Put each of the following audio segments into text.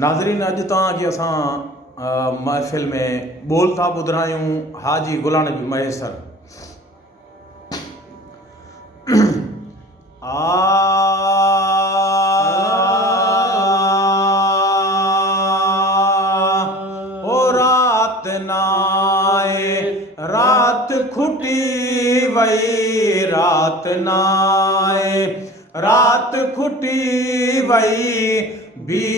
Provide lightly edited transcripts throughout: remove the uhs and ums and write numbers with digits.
नाज़रीन, अॼु तव्हांखे असां महफ़िल में ॿोल था ॿुधायूं हाजी गुलाम नबी मैसर। ओ रात नाए रात खुटी वई, रात नाए रात खुटी वई, बी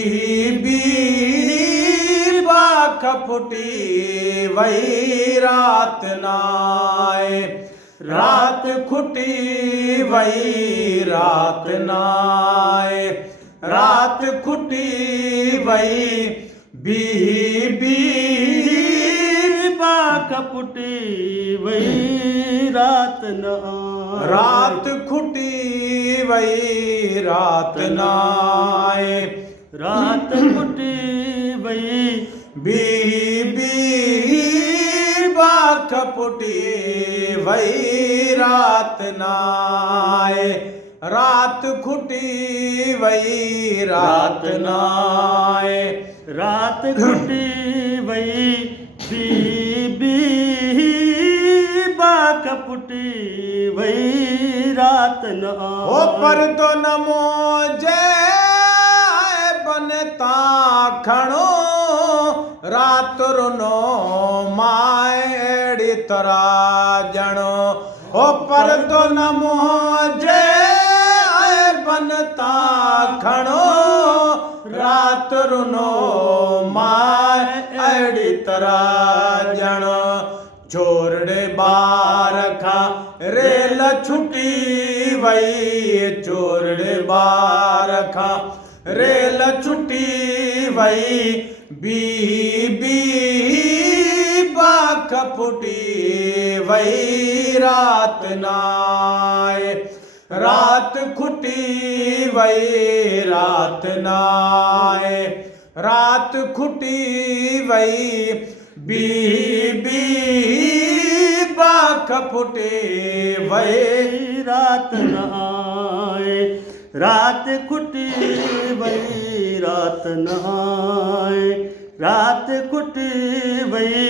बाख फुटी वई, रात नाए रात खुटी वई, रात नाए रात खुटी वई, बी बाख फुटी वई, रात नाए रात खुटी वई, रात नाए रात फुटी वई, बी बाख फुटी वई, रात नाए रात खुटी वई, रात नाए रात खुटी वई, बी बाख फुटी वई, रात नाए ओ पर तो नमो जय बनता खणो, रात रुनो माए एड़ी तरह जणो। ओ पर तो नमो जय बनता खणो, रात रुनो माए एड़ी तरह जणो। चोरड़े बार खां रेल छुटी वई, चोरड़े बार खां रेल छुटी वई, बी बाख फुटी वई, रात नाए रात खुटी वई, रात नाए रात खुटी वई, बी बाख फुटी वई, रात नाए रात खुटी वई, रात नाए रात खुटी वई,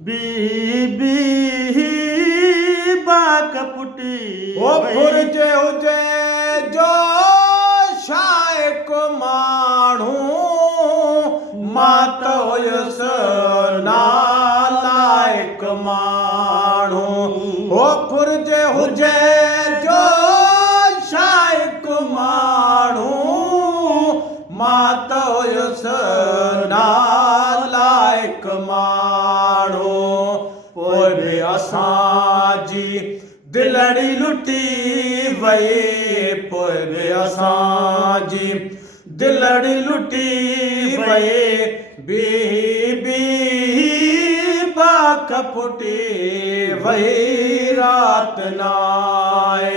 बी बाख फुटी ओ फुरजे हुजे जो शायक माण्हू, मात हुयसि नालायक माण्हू। ओ फुरजे हुजे जो शायक माण्हू, मात हुयसि नालायक माण्हू। पोइ बि असांजी दिलड़ी लुटी वई, पोइ बि असांजी दिलड़ी लुटी वई, बी बाख फुटी वई, रात नाए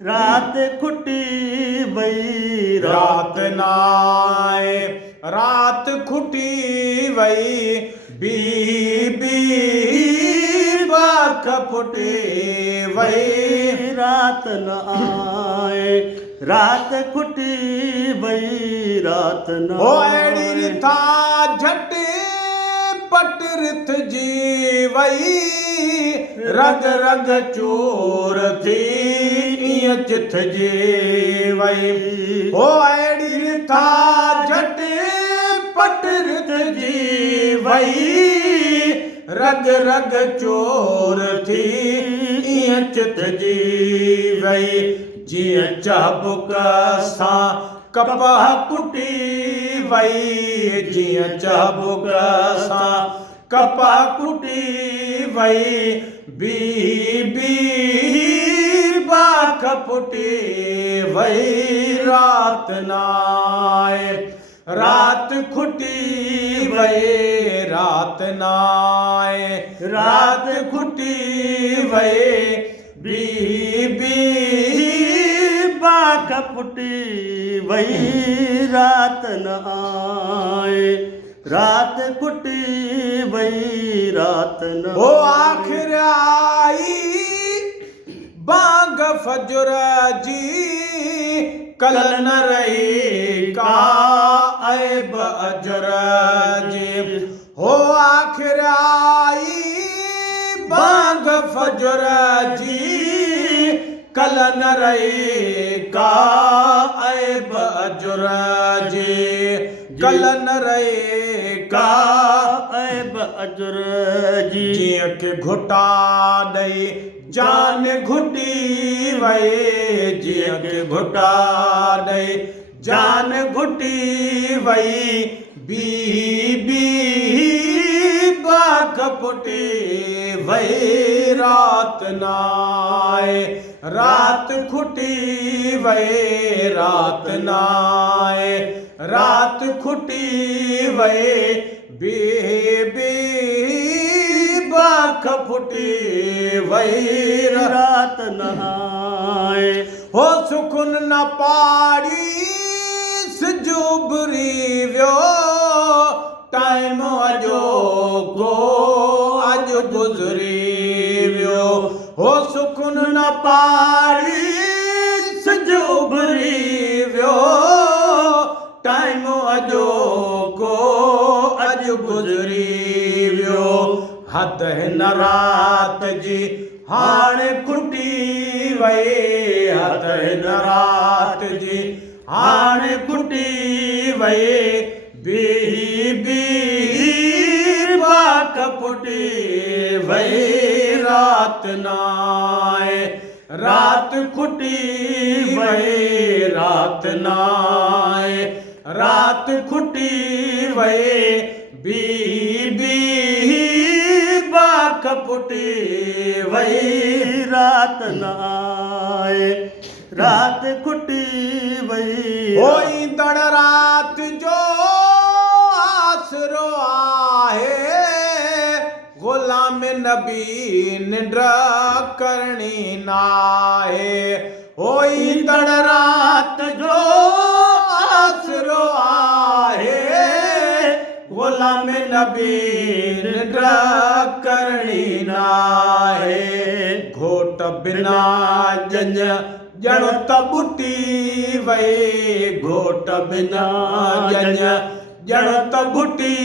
रात खुटी वई, रात नाए रात खुटी वई, बी बाख फुटी वई, रात नाए रात खुटी वई, रात ओ नाए एड़ी रिथा झट पट रिथ जी वई, रग रग चूर थी ईअं चिथ जी वई। ओ एड़ी रिथा झट पट रिथ जी वई, रग रग चोर थी ईअं चिथ जी वई। जीअं चाबुक सां कपह कुटी वई, जीअं चाबुक सां कपह कुटी वई, बी बाख फुटी वई, रात नाए रात खुटी वई, रात नाए रात खुटी वई, बी बाख फुटी वई, रात नाए रात खुटी वई, रात नाए ओ आखिर आई बांग फजर जी, कल न रही का ऐब फजर जी हो आखिर आई बांग फजर जी कल न रही का ऐब अजुर जी कल न रही का ऐब अजुर जी जीअं के घुटा ॾई जान घुटी वई जीअं के घुटा ॾई जान घुटी वई बी बाग पुटी वई रात नाए रात खुटी वई रात नाए रात खुटी वई बी बाग फुटी वई रात नहाए हो सुकुन न पाड़ी सिजुबरी वियो टाइम अजो को अज गुज़री वियो हो सुकुन न पाड़ी सिजुबरी वियो टाइम अजो को अज गुज़री वियो हद हिन रात जी हाणे खुटी वई हद हिन रात जी हाणे खुटी वई बी बाक पुटी वई रात नाए रात खुटी वई रात नाए रात खुटी वई बी बाक पुटी वई रात नाए रात खुटी वई होई दड़ रात जो आसरो आहे गुलाम नबी निंड करणी नाहे होई दड़ रात जो आसरो आहे गुलाम नबी निंड करणी नाहे घोट बिना जंज जण त बुटी वई घोट बिना जंज जण त बुटी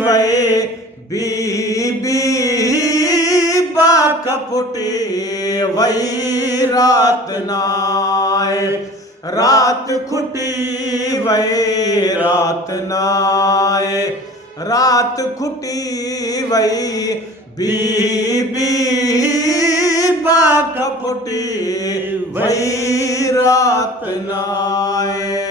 वई बी बाक पुटी वई रात नाए रात खुटी वई रात नाए रात खुटी वई बी बाक पुटी वई रात नाए।